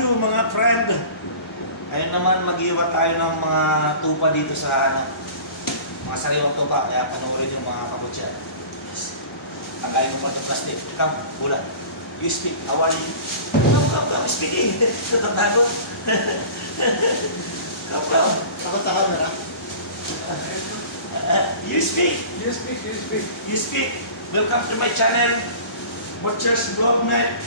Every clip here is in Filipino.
you mga friend? Ngayon naman mag-iwan tayo ng mga tupa dito sa ano, mga sariwang tupa. Kaya panoorin yung mga kabutya. Tagayin mo pa itong plastic. Come, bulan. You speak. How are you? Come, come, come. Speaking. Natatakot. come, come. Takot sa camera. You speak. You speak, you speak. You speak. Welcome to my channel. Butcher's Vlog Night.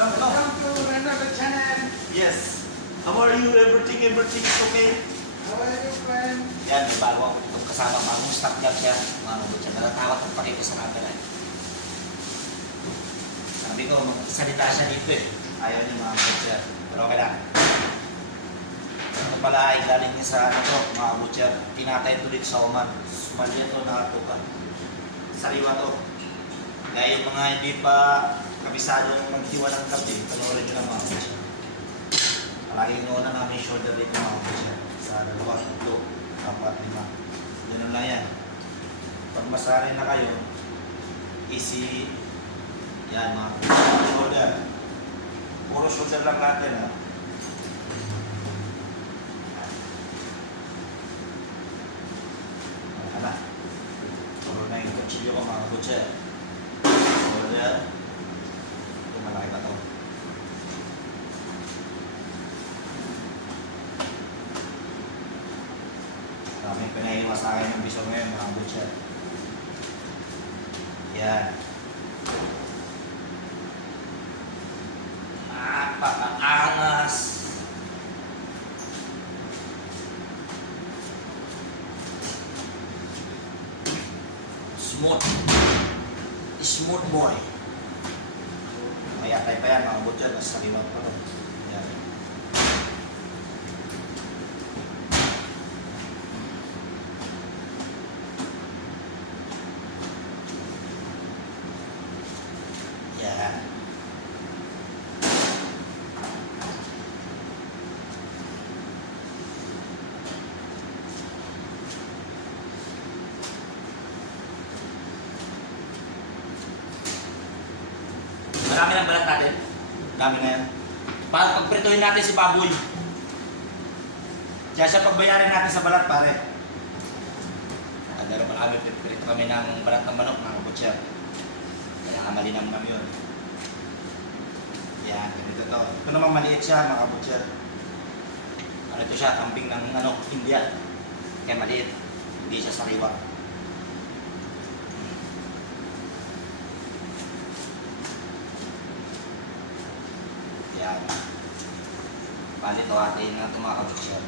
Welcome to another channel. Yes. How are you? Everything, everything is okay? How are you, friend? Yan, may bago ako kasama mga mustang niya siya. Mga butcher. Natatakot ang pakito sa camera. Sabi ko, salita siya dito eh. Ayaw niya mga butcher. Pero okay lang. Ito pala ay galing niya sa ano to, mga butcher. Pinatay ito dito sa Oman. Somalia to, nakatuka. Sariwa to. Kaya yung mga hindi pa kabisado maghiwa ng kape, panoorin nyo ng mga butcher. Palagi yung una namin shoulder dito mga butcher. Sa dalawa, tatlo, apat, lima. Ganun lang yan. Pag masanay na kayo, easy, yan mga. Shoulder. Puro shoulder lang natin ha. Ano? Puro na yung kutsilyo ko mga butcher. Shoulder. Ito malaki na to. Maraming pinahiwa sa akin ng bisyo ngayon, mga butcher. Yan. Napakaangas. Smooth. Smooth boy. Mayatay pa yan, mga butcher. Nasa limot pa to. Yan. Yan. Marami ng balat natin. Dami na yan. Para pagprituhin natin si baboy. Kaya siya pagbayarin natin sa balat, pare. Meron pa kami, pipirito kami ng balat ng manok, mga butcher. Kaya nga malinam naman yun. Yan, ganito to. Ito naman maliit siya, mga butcher. Ano ito siya, kambing ng ano, India. Kaya maliit. Hindi siya sariwa. Yan. Bali ito atin na tumakabot siya.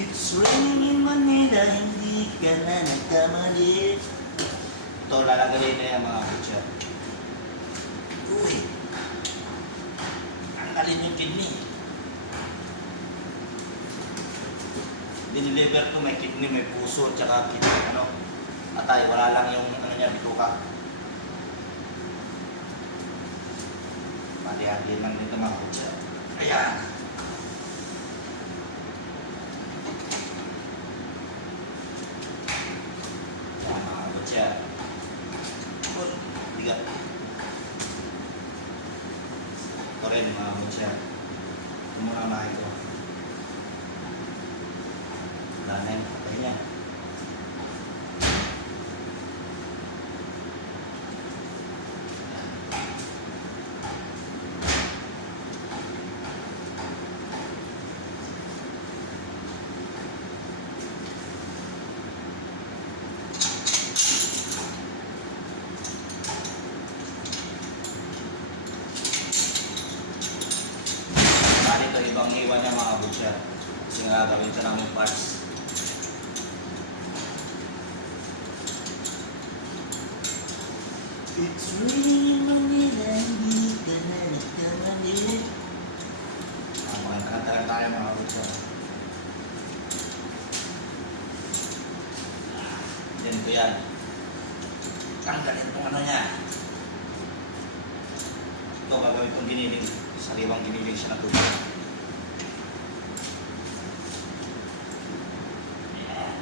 It's raining in Manila, hindi ka na nagkamali. Ito, lalagayin na yan mga butcher. Uy! Ang galing yung kidney. Diniliver ko may kidney, may puso, tsaka kidney, ano, atay, wala lang yung, ano niya, bituka. Pati-hati lang dito mga kutsa. Ayan! Ayan mga kutsa. Bigat. Ito rin mga kutsa. Ito muna mga ito. Wala na yung patay niya. Ibang iwan niya mga butcher. Kasi nga gagawin siya namin parts. It's raining Manila, hindi ka na nagkamali. Ah, makanta lang tayo mga butcher. Ganito yan. Tanggalin itong ano niya. Ito gagawin kong giniling. Sariwang giniling siya na tubig. Ayan.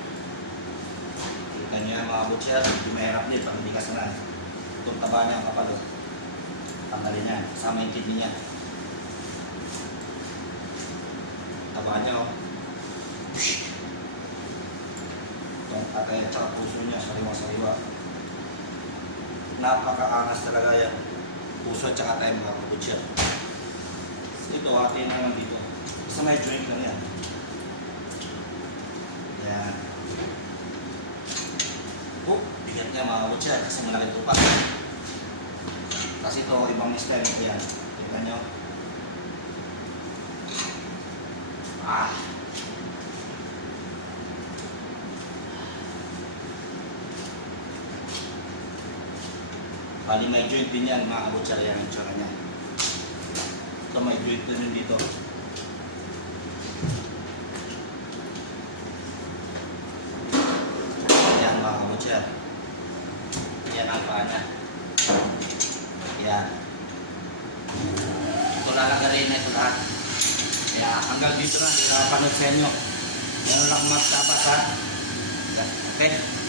Kita niyo yan mga butcher, hindi mahirap din pag hindi ka sanay. Itong taba niya ang kapalo. Tanggalin niya, kasama yung kidney niya. Taba niya oh. Itong atay at saka puso niya, sariwa-sariwa. Napakaangas talaga yan. Puso at saka tayo mga kabutcher. Ito, hati na lang dito. Basta may joint lang. Yan. Bigat niya mga kabutcher kasi malaki tupak. Kasi ito, ibang style ito yan. Tingnan nyo. Ah. Bali may joint din yan, mga kabutcher yan ang tsura niya. Ito may joint din dito. Yan mga kabutcher. Yan ang paa niya. Yan. Ito lalagarin na ito lahat. Kaya hanggang dito na, hindi na mapanood sa inyo. Yan lang mas dapat ha. Okay?